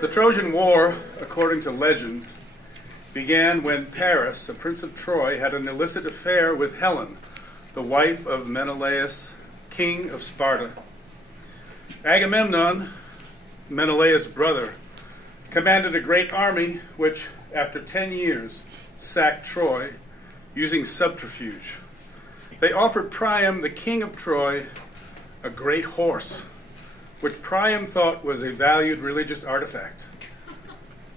The Trojan War, according to legend, began when Paris, a prince of Troy, had an illicit affair with Helen, the wife of Menelaus, king of Sparta. Agamemnon, Menelaus' brother, commanded a great army which, after 10 years, sacked Troy using subterfuge. They offered Priam, the king of Troy, a great horse, which Priam thought was a valued religious artifact.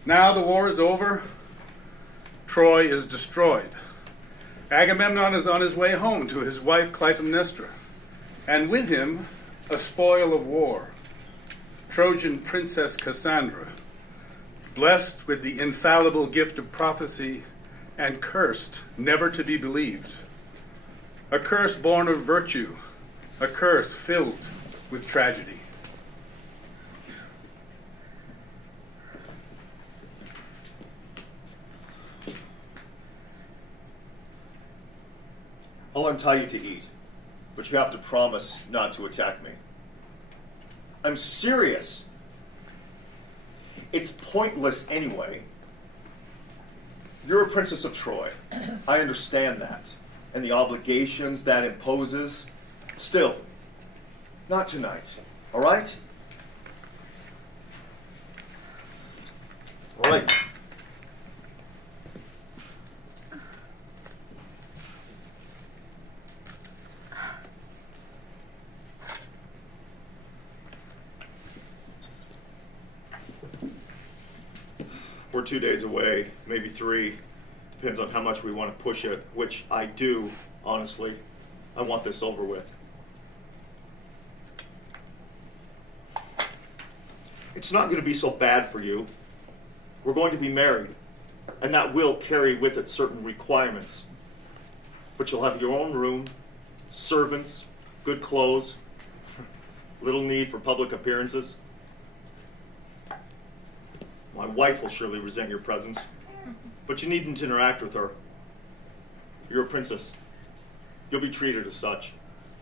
Now the war is over. Troy is destroyed. Agamemnon is on his way home to his wife Clytemnestra, and with him a spoil of war, Trojan princess Cassandra, blessed with the infallible gift of prophecy and cursed never to be believed. A curse born of virtue, a curse filled with tragedy. I'll untie you to eat, but you have to promise not to attack me. I'm serious. It's pointless anyway. You're a princess of Troy. I understand that, and the obligations that imposes. Still, not tonight, all right? All right. We're 2 days away, maybe 3. Depends on how much we want to push it, which I do, honestly. I want this over with. It's not going to be so bad for you. We're going to be married, and that will carry with it certain requirements. But you'll have your own room, servants, good clothes, little need for public appearances. My wife will surely resent your presence, but you needn't interact with her. You're a princess. You'll be treated as such.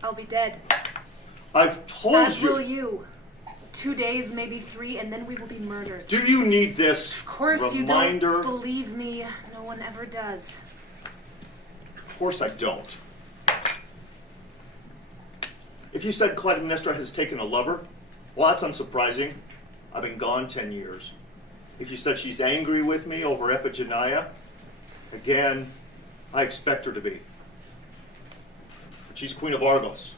I'll be dead. I've told As you. will you. 2 days, maybe 3, and then we will be murdered. Do you need this Of course reminder? you don't believe me. No one ever does. Of course I don't. If you said Clytemnestra has taken a lover, well, that's unsurprising. I've been gone 10 years. If you said she's angry with me over Iphigenia, again, I expect her to be. But she's Queen of Argos.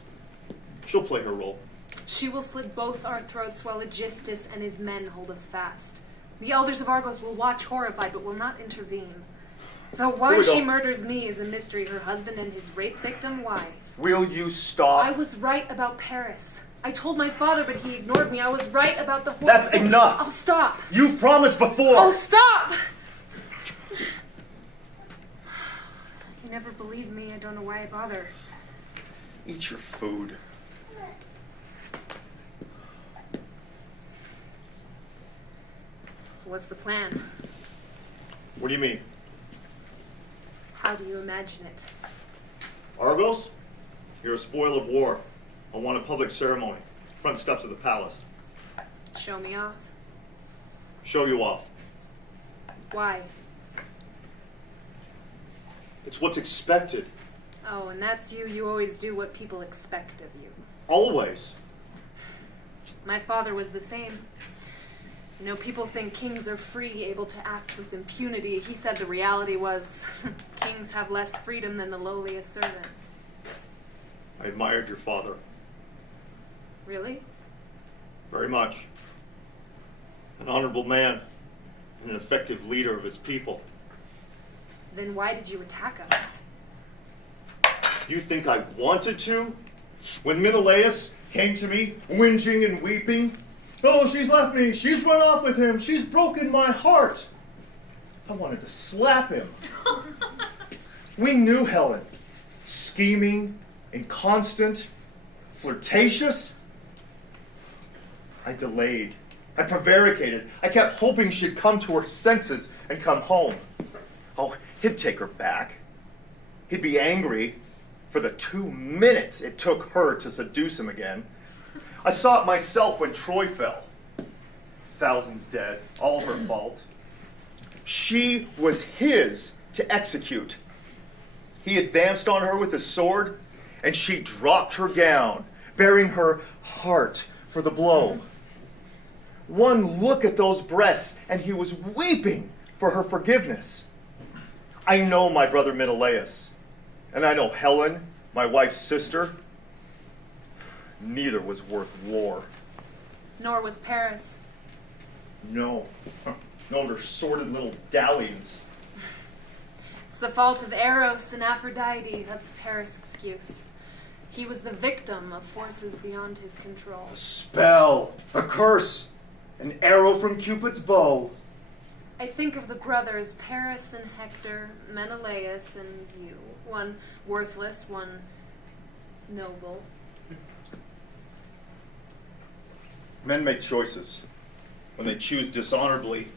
She'll play her role. She will slit both our throats while Aegisthus and his men hold us fast. The elders of Argos will watch horrified, but will not intervene. Though why she murders me is a mystery. Her husband and his rape victim, why? Will you stop? I was right about Paris. I told my father, but he ignored me. I was right about the horse. That's enough. I'll stop. You've promised before. I'll stop! You never believe me. I don't know why I bother. Eat your food. So what's the plan? What do you mean? How do you imagine it? Argos? You're a spoil of war. I want a public ceremony. Front steps of the palace. Show me off. Show you off. Why? It's what's expected. Oh, and that's you. You always do what people expect of you. Always. My father was the same. You know, people think kings are free, able to act with impunity. He said the reality was kings have less freedom than the lowliest servants. I admired your father. Really? Very much. An honorable man and an effective leader of his people. Then why did you attack us? You think I wanted to? When Menelaus came to me, whinging and weeping, oh, she's left me, she's run off with him, she's broken my heart. I wanted to slap him. We knew Helen. Scheming, inconstant, flirtatious. I delayed. I prevaricated. I kept hoping she'd come to her senses and come home. Oh, he'd take her back. He'd be angry for the 2 minutes it took her to seduce him again. I saw it myself when Troy fell. thousands dead, all her fault. She was his to execute. He advanced on her with his sword, and she dropped her gown, baring her heart for the blow. One look at those breasts, and he was weeping for her forgiveness. I know my brother Menelaus, and I know Helen, my wife's sister. Neither was worth war. Nor was Paris. No. No, they're sordid little dalliance. It's the fault of Eros and Aphrodite. That's Paris' excuse. He was the victim of forces beyond his control. A spell, a curse, an arrow from Cupid's bow. I think of the brothers, Paris and Hector, Menelaus and you. One worthless, one noble. Men make choices. When they choose dishonorably,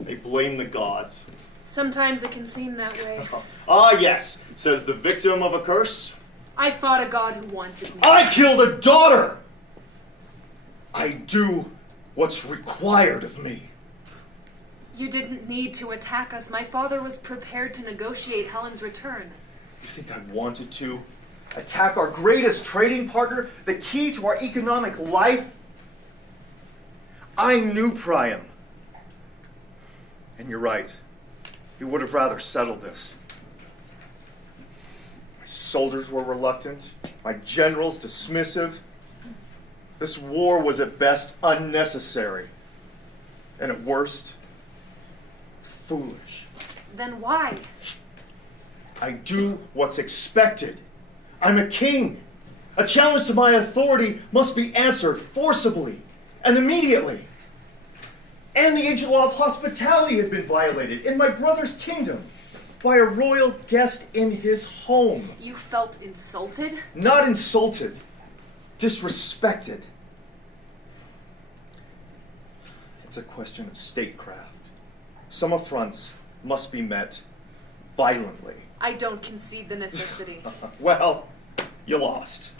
they blame the gods. Sometimes it can seem that way. Ah, yes, says the victim of a curse. I fought a god who wanted me. I killed a daughter! I do what's required of me. You didn't need to attack us. My father was prepared to negotiate Helen's return. You think I wanted to attack our greatest trading partner, the key to our economic life? I knew Priam. And you're right. He would have rather settled this. My soldiers were reluctant, my generals dismissive. This war was at best unnecessary, and at worst, foolish. Then why? I do what's expected. I'm a king. A challenge to my authority must be answered forcibly and immediately. And the ancient law of hospitality had been violated in my brother's kingdom by a royal guest in his home. You felt insulted? Not insulted, disrespected. It's a question of statecraft. Some affronts must be met violently. I don't concede the necessity. Well, you lost.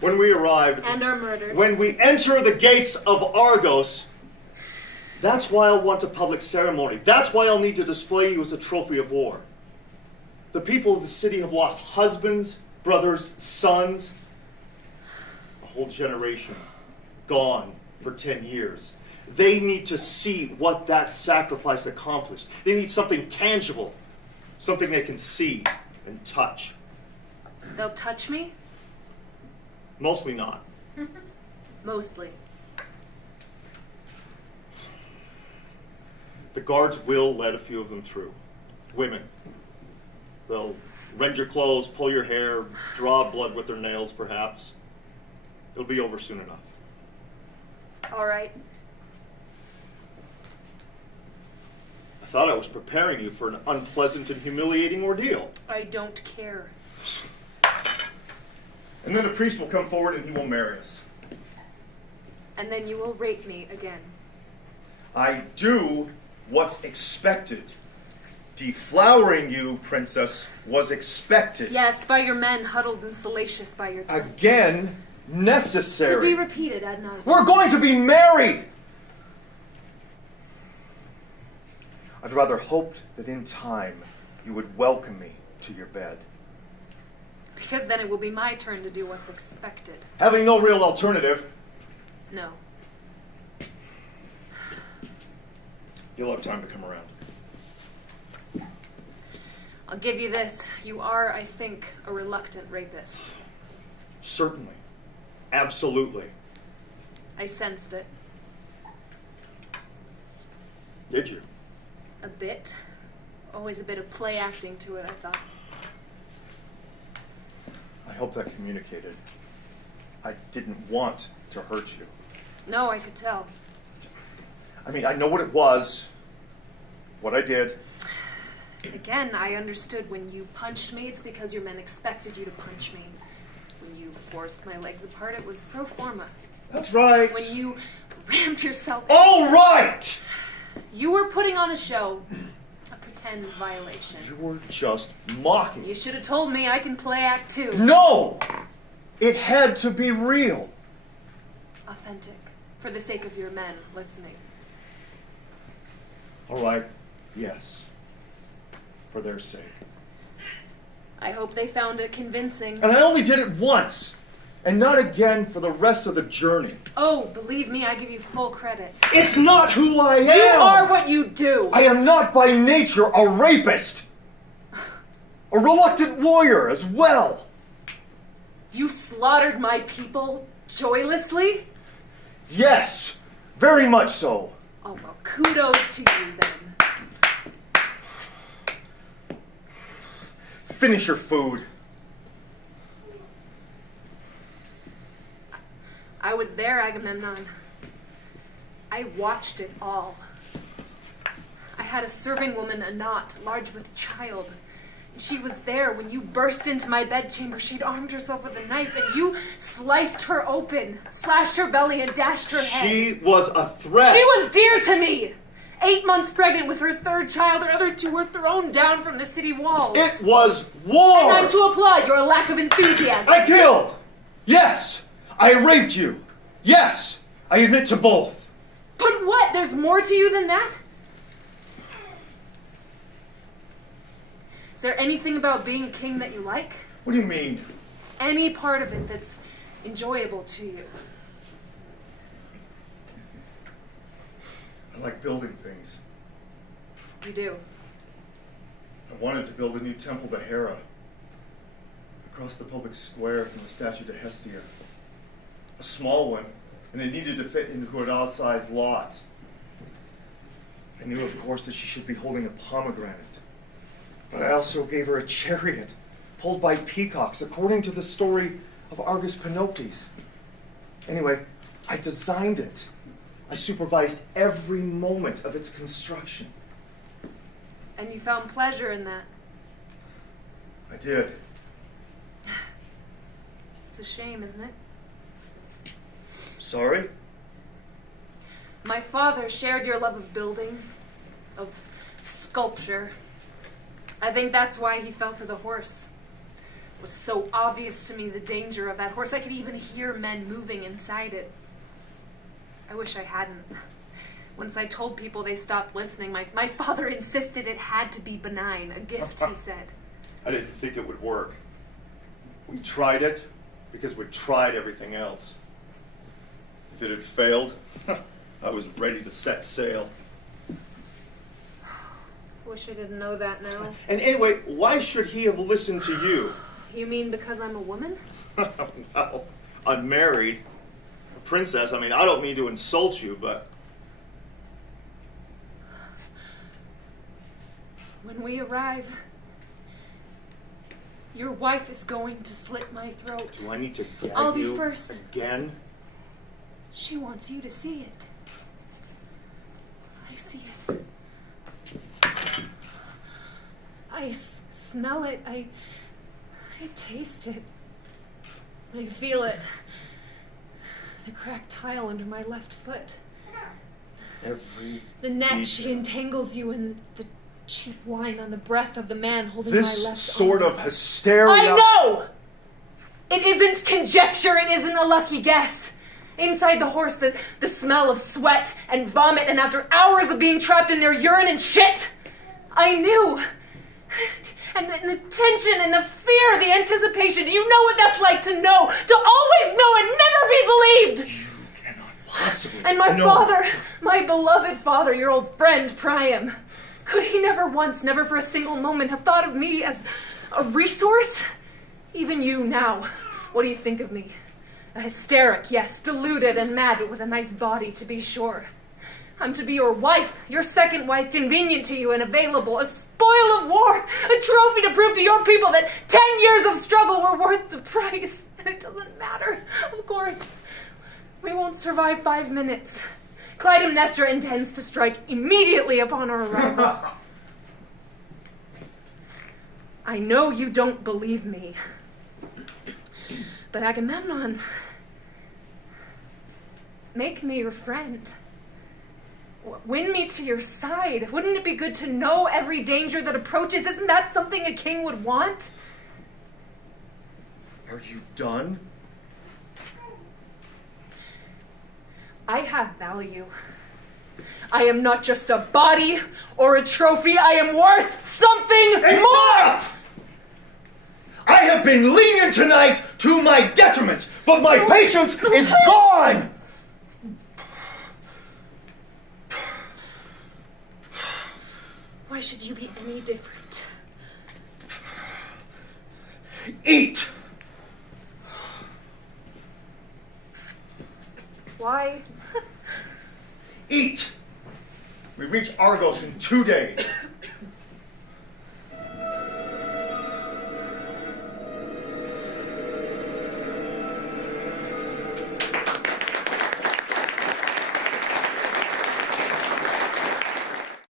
When we arrived, And are murdered. when we enter the gates of Argos, that's why I'll want a public ceremony. That's why I'll need to display you as a trophy of war. The people of the city have lost husbands, brothers, sons. A whole generation gone for 10 years. They need to see what that sacrifice accomplished. They need something tangible, something they can see and touch. They'll touch me? Mostly not. Mostly. The guards will let a few of them through. Women. They'll rend your clothes, pull your hair, draw blood with their nails, perhaps. It'll be over soon enough. All right. I thought I was preparing you for an unpleasant and humiliating ordeal. I don't care. And then a priest will come forward and he will marry us. And then you will rape me again. I do what's expected. Deflowering you, princess, was expected. Yes, by your men, huddled and salacious by your tongue. Again, necessary. To be repeated ad nauseam. We're going to be married! I'd rather hoped that in time you would welcome me to your bed. Because then it will be my turn to do what's expected. Having no real alternative, No. you'll have time to come around. I'll give you this. You are, I think, a reluctant rapist. Certainly. Absolutely. I sensed it. Did you? A bit. Always a bit of play acting to it, I thought. I hope that communicated. I didn't want to hurt you. No, I could tell. I mean, I know what it was, what I did. Again, I understood when you punched me, it's because your men expected you to punch me. When you forced my legs apart, it was pro forma. That's right. When you rammed yourself... All right! You were putting on a show. A pretend violation. You were just mocking. You should have told me I can play act too. No! It had to be real. Authentic. for the sake of your men listening. All right, yes. For their sake. I hope they found it convincing. And I only did it once, and not again for the rest of the journey. Oh, believe me, I give you full credit. It's not who I am! You are what you do! I am not by nature a rapist! A reluctant warrior as well! You slaughtered my people joylessly? Yes, very much so. Oh, well, kudos to you then. Finish your food. I was there, Agamemnon. I watched it all. I had a serving woman, Anat, large with child. She was there when you burst into my bedchamber. She'd armed herself with a knife, and you sliced her open, slashed her belly, and dashed her head. She was a threat. She was dear to me! 8 months pregnant with her third child, and other two were thrown down from the city walls. It was war! And I'm to applaud your lack of enthusiasm. I killed! Yes! I raped you! Yes! I admit to both. But what? There's more to you than that? Is there anything about being a king that you like? What do you mean? Any part of it that's enjoyable to you? I like building things. You do. I wanted to build a new temple to Hera. Across the public square from the statue to Hestia. A small one, and it needed to fit into an odd-sized lot. I knew, of course, that she should be holding a pomegranate. But I also gave her a chariot, pulled by peacocks, according to the story of Argus Panoptes. Anyway, I designed it. I supervised every moment of its construction. And you found pleasure in that? I did. It's a shame, isn't it? Sorry? My father shared your love of building, of sculpture. I think that's why he fell for the horse. It was so obvious to me the danger of that horse. I could even hear men moving inside it. I wish I hadn't. Once I told people, they stopped listening. My father insisted it had to be benign, a gift, he said. I didn't think it would work. We tried it because we tried everything else. If it had failed, I was ready to set sail. Wish I didn't know that now. And anyway, why should he have listened to you? You mean because I'm a woman? Well, unmarried, a princess. I mean, I don't mean to insult you, but... When we arrive, your wife is going to slit my throat. Do I need to gag I'll be you first. again? She wants you to see it. I see it. I smell it. I taste it. I feel it. The cracked tile under my left foot. The net she entangles you in the cheap wine on the breath of the man holding my left arm. This sort of hysteria... I know! It isn't conjecture, it isn't a lucky guess. Inside the horse, the smell of sweat and vomit, and after hours of being trapped in their urine and shit, I knew. And the tension and the fear, the anticipation, do you know what that's like to know? To always know and never be believed! You cannot possibly... And my father, my beloved father, your old friend, Priam, could he never once, never for a single moment, have thought of me as a resource? Even you now, what do you think of me? A hysteric, yes, deluded and mad, but with a nice body, to be sure. I'm to be your wife, your second wife, convenient to you and available, a spoil of war, a trophy to prove to your people that 10 years of struggle were worth the price. And it doesn't matter, of course. We won't survive 5 minutes. Clytemnestra intends to strike immediately upon our arrival. I know you don't believe me. But Agamemnon, make me your friend. Win me to your side. Wouldn't it be good to know every danger that approaches? Isn't that something a king would want? Are you done? I have value. I am not just a body or a trophy. I am worth something more! I have been lenient tonight to my detriment, but my patience is gone! Why should you be any different? Eat! Why? Eat! We reach Argos in 2 days.